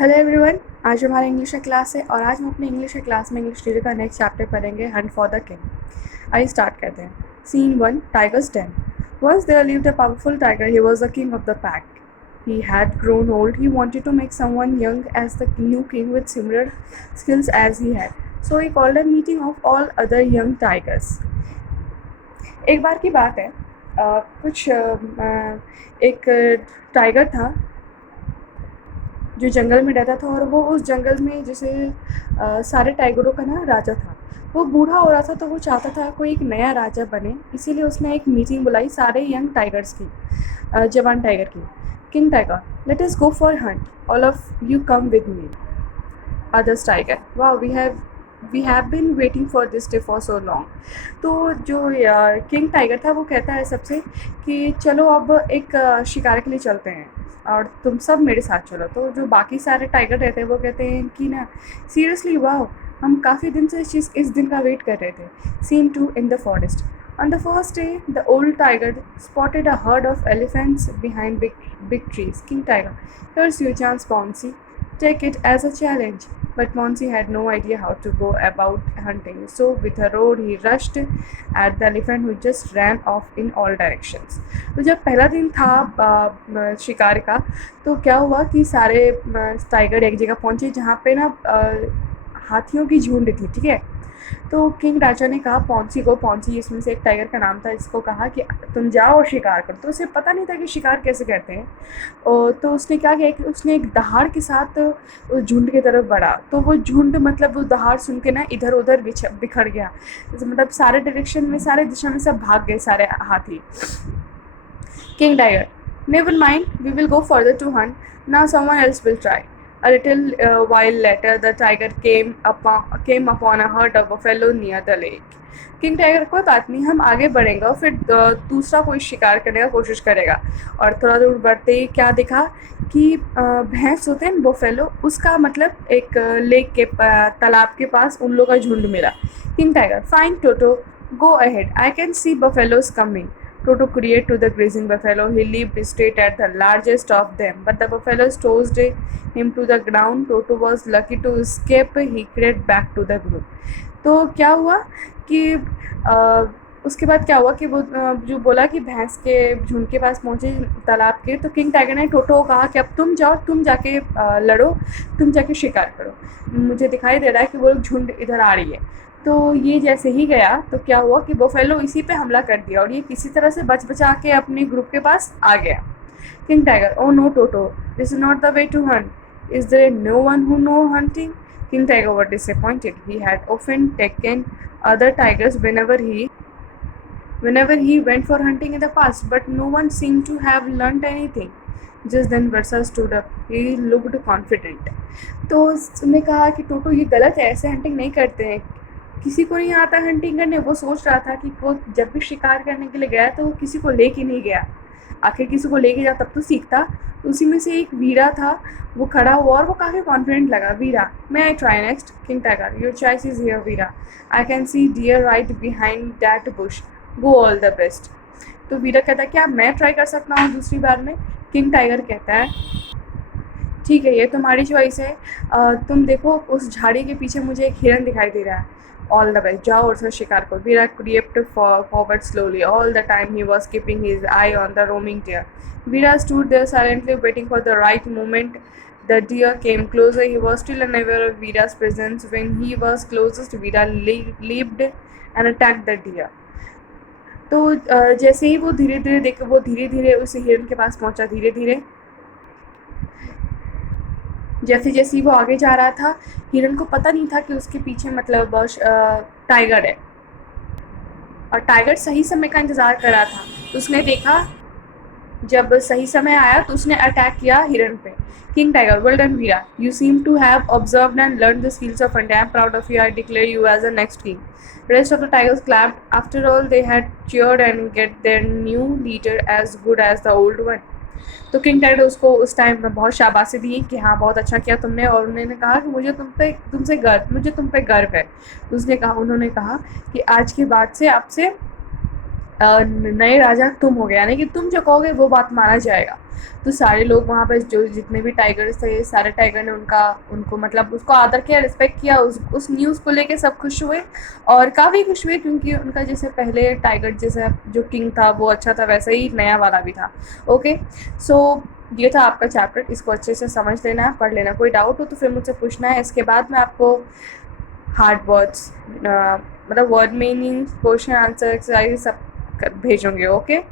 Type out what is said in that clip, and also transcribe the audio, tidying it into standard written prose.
Hello everyone. आज हमारा English का क्लास है और आज हम अपने इंग्लिश के क्लास में इंग्लिश रीडर का नेक्स्ट चैप्टर पढ़ेंगे, हंट फॉर द किंग। आइए स्टार्ट करते हैं। Scene 1, tigers den. Once there lived a powerful tiger. He was the king of the pack. He had grown old. He wanted to make someone young as the new king with similar skills as he had. So he called a meeting of all other young tigers. एक बार की बात है, एक tiger था जो जंगल में रहता था और वो उस जंगल में जैसे सारे टाइगरों का ना राजा था। वो बूढ़ा हो रहा था तो वो चाहता था कोई एक नया राजा बने, इसीलिए उसने एक मीटिंग बुलाई सारे यंग टाइगर्स की, जवान टाइगर की। King tiger, let us go for hunt, all of you come with me. Others tiger, वाह we have been waiting for this day for so long. तो जो किंग टाइगर था वो कहता है सबसे कि चलो अब एक शिकार के लिए चलते हैं और तुम सब मेरे साथ चलो। तो जो बाकी सारे टाइगर रहते हैं वो कहते हैं कि ना, सीरियसली वाह, हम काफ़ी दिन से इस दिन का वेट कर रहे थे। Scene 2, in the forest. On the first day, the old tiger spotted a herd of elephants behind big trees. King Tiger, here's your chance, Ponzi. Take it as a challenge. But Ponzi had no idea how to go about hunting. So, with a roar, he rushed at the elephant who just ran off in all directions. तो जब पहला दिन था शिकार का, तो क्या हुआ कि सारे टाइगर एक जगह पहुंचे जहाँ पे ना हाथियों की झुंड थी, ठीक है। तो किंग राजा ने कहा पॉन्सी इसमें से एक टाइगर का नाम था, इसको कहा कि तुम जाओ और शिकार करो। तो उसे पता नहीं था कि शिकार कैसे करते हैं। और तो उसने क्या किया कि उसने एक दहाड़ के साथ उस झुंड की तरफ बढ़ा। तो वो झुंड मतलब वो दहाड़ सुन के ना इधर उधर बिखर गया, मतलब सारे डायरेक्शन में, सारे दिशा में सब भाग गए सारे हाथी। King Tiger, never mind, we will go further to hunt. Now someone else will try. A little while later, the tiger came upon a herd of buffalo near the lake. King tiger, कोई बात नहीं, हम आगे बढ़ेंगे और फिर दूसरा कोई शिकार करने का कोशिश करेगा। और थोड़ा दूर बढ़ते ही क्या दिखा कि भैंस होते हैं बुफेलो, उसका मतलब एक लेक के तालाब के पास उन लोगों का झुंड मिला। King tiger, fine toto, go ahead, I can see buffaloes coming. Toto created to the grazing buffalo. He leaped straight at the largest of them, but the buffaloes tossed him to the ground. Toto was lucky to escape. He crept back to the group. तो क्या हुआ कि उसके बाद क्या हुआ कि वो जो बोला कि भैंस के झुंड के पास पहुँचे तालाब के, तो किंग टाइगर ने टोटो को कहा कि अब तुम जाओ, तुम जाके लड़ो, तुम जाके शिकार करो, मुझे दिखाई दे रहा है कि वो लोग झुंड इधर आ रही है। तो ये जैसे ही गया तो क्या हुआ कि बुफेलो इसी पे हमला कर दिया और ये किसी तरह से बचा के अपने ग्रुप के पास आ गया। King tiger, oh no Toto, this is not the way to hunt, is there no one who know hunting. King tiger was disappointed. He had often taken other tigers whenever he went for hunting in the past, but no one seemed to have learnt anything. Just then Versa stood up. He looked confident. तो उसने कहा कि टोटो ये गलत है, ऐसे hunting नहीं करते हैं, किसी को नहीं आता हंटिंग करने। वो सोच रहा था कि वो जब भी शिकार करने के लिए गया तो वो किसी को लेके नहीं गया, आखिर किसी को लेके जा तब तो सीखता। उसी में से एक वीरा था, वो खड़ा हुआ और वो काफ़ी कॉन्फिडेंट लगा। वीरा, मैं I try next. King tiger, your choice is here Veera, I can see deer right behind that bush, go all the best. तो वीरा कहता है क्या मैं ट्राई कर सकता हूँ दूसरी बार में। किंग टाइगर कहता है ठीक है, ये तुम्हारी चॉइस है, तुम देखो उस झाड़ी के पीछे मुझे एक हिरन दिखाई दे रहा है, ऑल द बेस्ट, जाओ और उसका शिकार करो। Virat crept forward slowly. All the time he was keeping his eye on the roaming deer. Vira stood there silently waiting for the right moment. The deer came closer. He was still unaware of Vira's presence. When he was closest, Vira leaped and attacked the deer. तो जैसे ही वो धीरे धीरे उस हिरन के पास पहुंचा, धीरे धीरे जैसे जैसे ही वो आगे जा रहा था, हिरन को पता नहीं था कि उसके पीछे मतलब टाइगर है, और टाइगर सही समय का इंतज़ार कर रहा था। तो उसने देखा, जब सही समय आया तो उसने अटैक किया हिरन पे। King tiger, well done Veera, you seem to have observed and learn the skills of hunting, I am proud of you, I declare you as the next king. Rest of the tigers clapped. After all, they had cheered and get their new leader as good as the old one. तो king tiger उसको उस time में बहुत शाबाशी दी कि हाँ बहुत अच्छा किया तुमने, और उन्होंने कहा कि मुझे तुम पे गर्व है। तो उन्होंने कहा कि आज के बाद से आपसे नए राजा तुम हो गए, यानी कि तुम जो कहोगे वो बात माना जाएगा। तो सारे लोग वहाँ पे जो जितने भी टाइगर्स थे, सारे टाइगर ने उनको मतलब उसको आदर किया, रिस्पेक्ट किया, उस न्यूज़ को लेके सब खुश हुए और काफ़ी खुश हुए, क्योंकि उनका जैसे पहले टाइगर जैसा जो किंग था वो अच्छा था, वैसे ही नया वाला भी था। ओके, सो ये था आपका चैप्टर, इसको अच्छे से समझ लेना, पढ़ लेना। कोई डाउट हो तो फिर मुझसे पूछना है। इसके बाद मैं आपको हार्ड वर्ड्स मतलब word meaning, question answer exercise सब भेजूंगी। ओके।